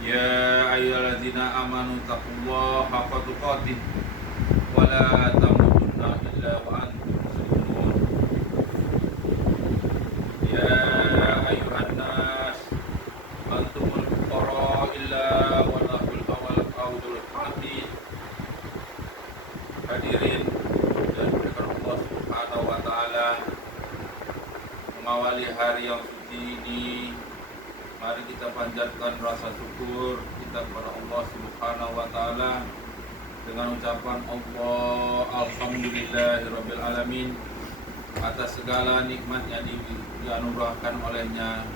يا أيها الذين آمنوا اتقوا الله حق تقاته ولا تموتن إلا وأنتم مسلمون يا أيها الناس أنتم الفقراء إلا والله الغني الحميد. Hadirin dan berkat Allah Subhanahu wa taala, mengawali hari yang suci ini, mari kita panjatkan rasa syukur kita kepada Allah Subhanahu wa taala dengan ucapan Allah alhamdulillahirabbil alamin atas segala nikmat yang dianugerahkan olehnya.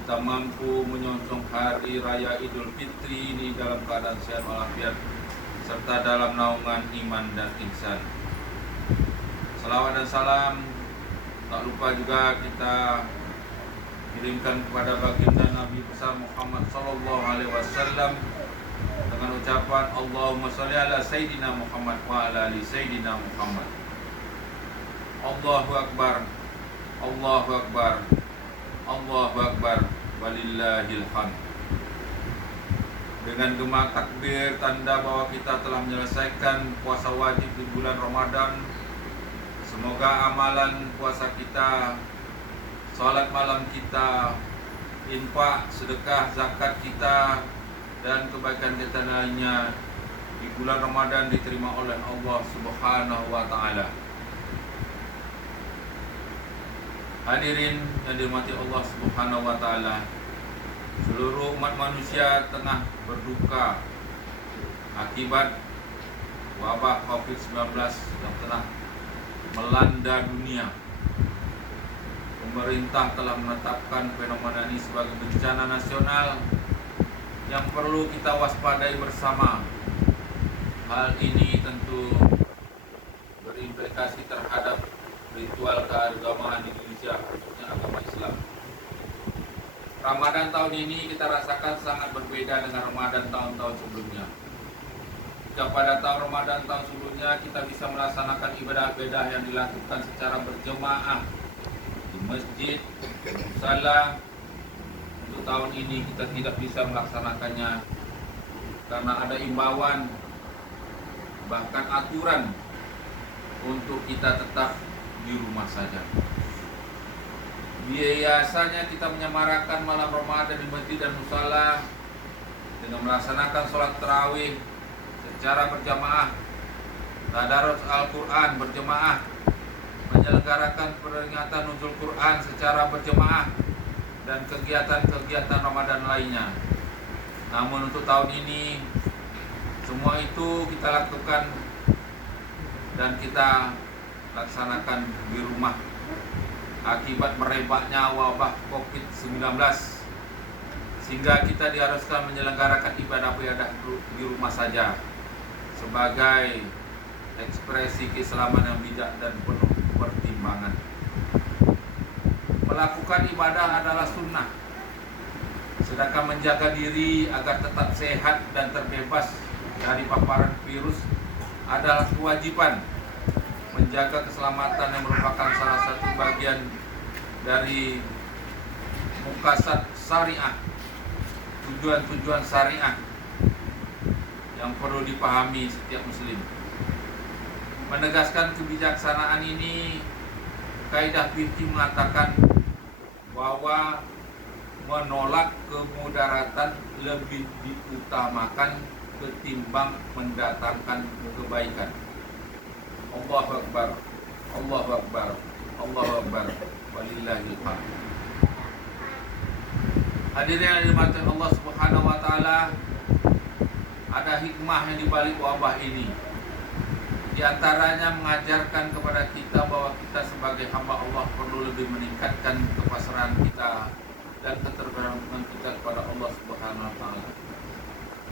Kita mampu menyongsong hari raya Idul Fitri ini dalam keadaan sehat walafiat serta dalam naungan iman dan ihsan. Salawat dan salam tak lupa juga kita kirimkan kepada baginda Nabi besar Muhammad sallallahu alaihi wasallam dengan ucapan Allahumma shalli ala sayyidina Muhammad wa ala ali sayyidina Muhammad. Allahu akbar, Allahu akbar, Allahu akbar, walillahil hamd. Dengan gema takbir, tanda bahwa kita telah menyelesaikan puasa wajib di bulan Ramadan. Semoga amalan puasa kita, salat malam kita, infak, sedekah, zakat kita, dan kebaikan kita lainnya di bulan Ramadan diterima oleh Allah Subhanahu wa taala. Hadirin yang dirahmati Allah Subhanahu wa taala, seluruh umat manusia tengah berduka akibat wabah COVID-19 yang telah melanda dunia. Pemerintah telah menetapkan fenomena ini sebagai bencana nasional yang perlu kita waspadai bersama. Hal ini tentu berimplikasi terhadap ritual keagamaan di Indonesia, khususnya agama Islam. Ramadan tahun ini kita rasakan sangat berbeda dengan Ramadan tahun-tahun sebelumnya. Jika pada tahun Ramadan tahun sebelumnya kita bisa melaksanakan ibadah-ibadah yang dilakukan secara berjemaah di masjid, di musala, untuk tahun ini kita tidak bisa melaksanakannya karena ada imbauan, bahkan aturan untuk kita tetap di rumah saja. Biasanya kita menyemarakan malam Ramadan di masjid dan musala dengan melaksanakan sholat tarawih secara berjamaah, tadarus Al-Quran berjamaah, menyelenggarakan peringatan nuzul Quran secara berjamaah, dan kegiatan-kegiatan Ramadan lainnya. Namun untuk tahun ini semua itu kita lakukan dan kita laksanakan di rumah akibat merebaknya wabah COVID-19, sehingga kita diharuskan menyelenggarakan ibadah-ibadah di rumah saja sebagai ekspresi keislaman yang bijak dan penuh pertimbangan. Melakukan ibadah adalah sunnah, sedangkan menjaga diri agar tetap sehat dan terbebas dari paparan virus adalah kewajiban. Menjaga keselamatan yang merupakan salah satu bagian dari mukasat syariah, tujuan-tujuan syariah yang perlu dipahami setiap muslim. Menegaskan kebijaksanaan ini, kaidah fikih mengatakan bahwa menolak kemudaratan lebih diutamakan ketimbang mendatangkan kebaikan. Allahu akbar, Allahu akbar, Allahu akbar, walillahil hamd. Hadirin yang dirahmati Allah Subhanahu wa taala, ada hikmah yang dibalik wabah ini. Di antaranya mengajarkan kepada kita bahwa kita sebagai hamba Allah perlu lebih meningkatkan kepasrahan kita dan ketergantungan kita kepada Allah Subhanahu wa taala.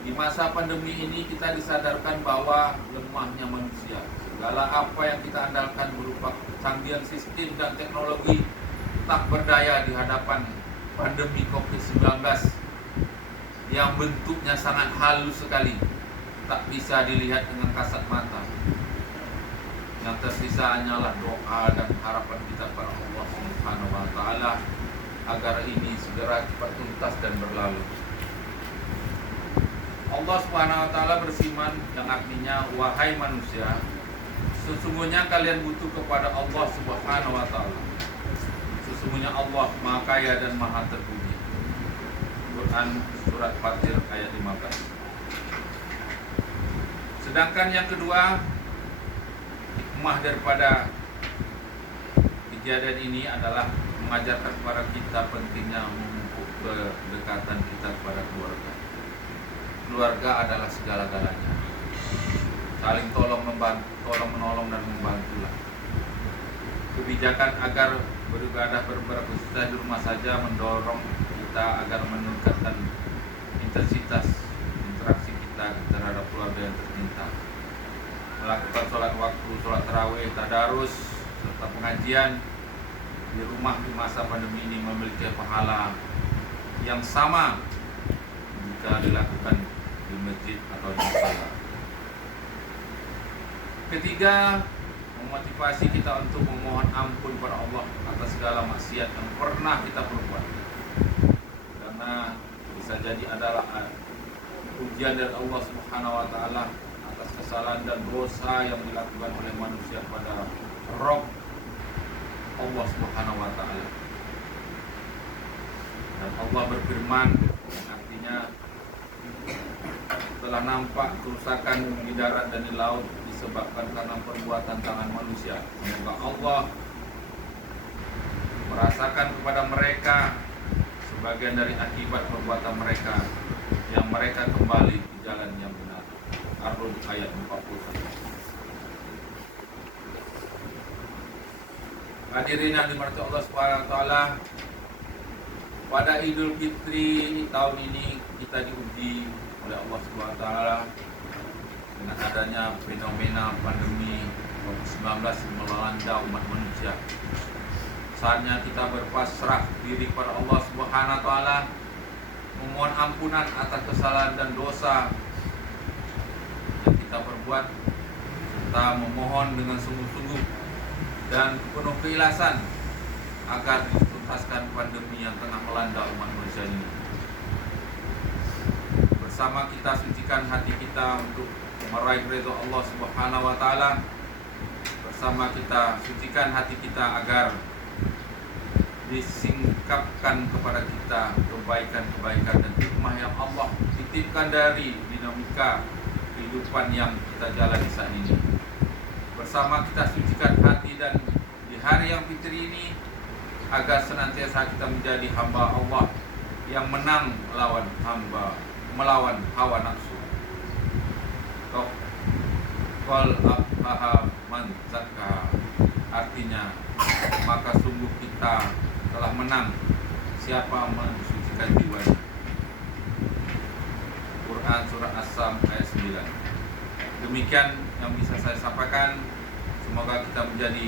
Di masa pandemi ini kita disadarkan bahwa lemahnya manusia. Segala apa yang kita andalkan berupa kecanggihan sistem dan teknologi tak berdaya di hadapan pandemi COVID-19 yang bentuknya sangat halus sekali, tak bisa dilihat dengan kasat mata. Yang tersisa hanyalah doa dan harapan kita kepada Allah Subhanahu wa taala agar ini segera cepat tuntas dan berlalu. Allah Subhanahu wa taala berfirman yang artinya, wahai manusia, sesungguhnya kalian butuh kepada Allah Subhanahu wa taala. Sesungguhnya Allah Maha Kaya dan Maha Terpuji. Quran surat Fatir ayat 15. Sedangkan yang kedua, hikmah daripada kejadian ini adalah mengajarkan kepada kita pentingnya memupuk kedekatan kita kepada keluarga. Keluarga adalah segala-galanya. Saling tolong menolong dan membantulah. Kebijakan agar beribadah berkhususnya di rumah saja mendorong kita agar meningkatkan intensitas interaksi kita terhadap keluarga yang tercinta. Melakukan sholat waktu, sholat tarawih, tadarus, serta pengajian di rumah di masa pandemi ini memiliki pahala yang sama jika dilakukan di masjid atau di musola. Ketiga, memotivasi kita untuk memohon ampun kepada Allah atas segala maksiat yang pernah kita perbuat, karena bisa jadi adalah ujian dari Allah Subhanahu wa taala atas kesalahan dan dosa yang dilakukan oleh manusia pada Rabb Allah Subhanahu wa taala. Dan Allah berfirman, yang artinya, telah nampak kerusakan di darat dan di laut disebabkan karena perbuatan tangan manusia. Semoga Allah merasakan kepada mereka sebagian dari akibat perbuatan mereka, yang mereka kembali di jalan yang benar. Ar-Rum ayat 41. Hadirin yang dimuliakan Allah Subhanahu wa taala, pada Idul Fitri tahun ini kita diuji oleh Allah Subhanahu wa taala dengan adanya fenomena pandemi COVID-19 melanda umat manusia. Saatnya kita berpasrah diri kepada Allah Subhanahu wa taala, memohon ampunan atas kesalahan dan dosa yang kita perbuat, serta memohon dengan sungguh-sungguh dan penuh keikhlasan agar dituntaskan pandemi yang tengah melanda umat manusia ini. Bersama kita sucikan hati kita untuk meraih ridha Allah Subhanahu wa taala. Bersama kita sucikan hati kita agar disingkapkan kepada kita kebaikan-kebaikan dan hikmah yang Allah titipkan dari dinamika kehidupan yang kita jalani saat ini. Bersama kita sucikan hati dan di hari yang fitri ini agar senantiasa kita menjadi hamba Allah yang menang melawan hawa nafsu. Qul aflaha man zakkaha, artinya maka sungguh kita telah menang siapa mensucikan jiwanya. Quran surah As-Sam ayat 9. Demikian yang bisa saya sampaikan. Semoga kita menjadi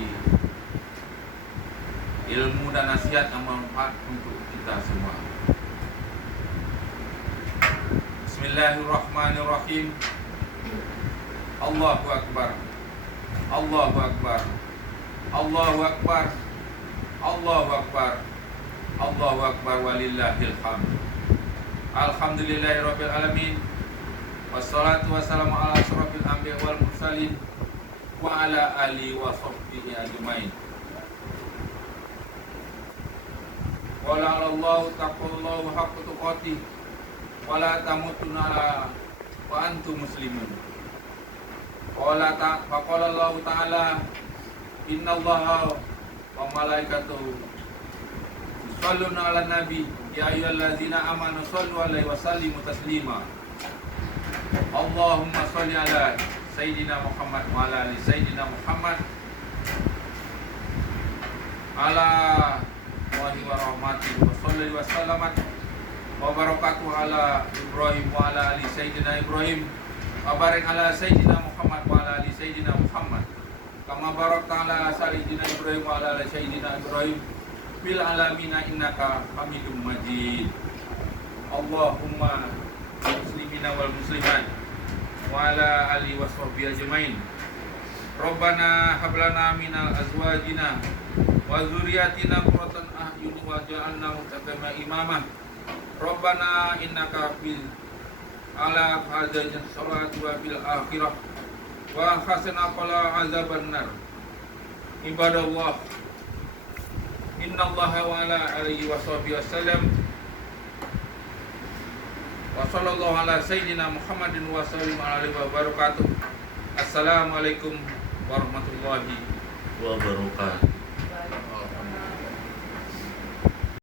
ilmu dan nasihat yang bermanfaat untuk kita semua. Bismillahirrahmanirrahim. Allahu Akbar. Allahu Akbar. Allahu Akbar. Allahu Akbar. Allahu Akbar walillahil hamd. Alhamdulillahirabbil alamin. Wassalatu wassalamu ala asyrafil anbiya wal mursalin wa ala alihi wa sahbihi ajmain. Qala Allahu taqallahu haqqa tuqatih wa la tamutunna wa antum muslimun. Qala Allahu ta'ala, innallaha wa malaikatahu yusholluna 'alan nabi ya ayyuhallazina amanu shollu 'alaihi wa sallimu taslima. Allahumma sholli ala Sayyidina Muhammad wa ala ali Sayyidina Muhammad ala wa rahmatihi wa sholli wa sallamat wa barakatuh ala Ibrahim wa ala ali Sayyidina Ibrahim wa barik ala Sayyidina Muhammad wa ala ali Sayyidina Muhammad kama barakta ala Sayyidina Ibrahim wa ala ali Sayyidina Ibrahim fil alamina innaka Hamidum Majid. Allahumma muslimina wal muslimat wa ala alihi wa sahbihi ajmain. Rabbana hab lana minal azwajina wa dzurriyyatina qurratan a'yun waj'alna muttaqina imama. Rabbana innaka fil ala hadzal salati wa bil akhirah wa hasana qala azaban nar. Ibadallah, innallaha wa ala alihi wa sahbihi wasallam wa sallallahu ala sayyidina Muhammadin wa sallim alaihi wa barakatuh. Assalamualaikum warahmatullahi wabarakatuh.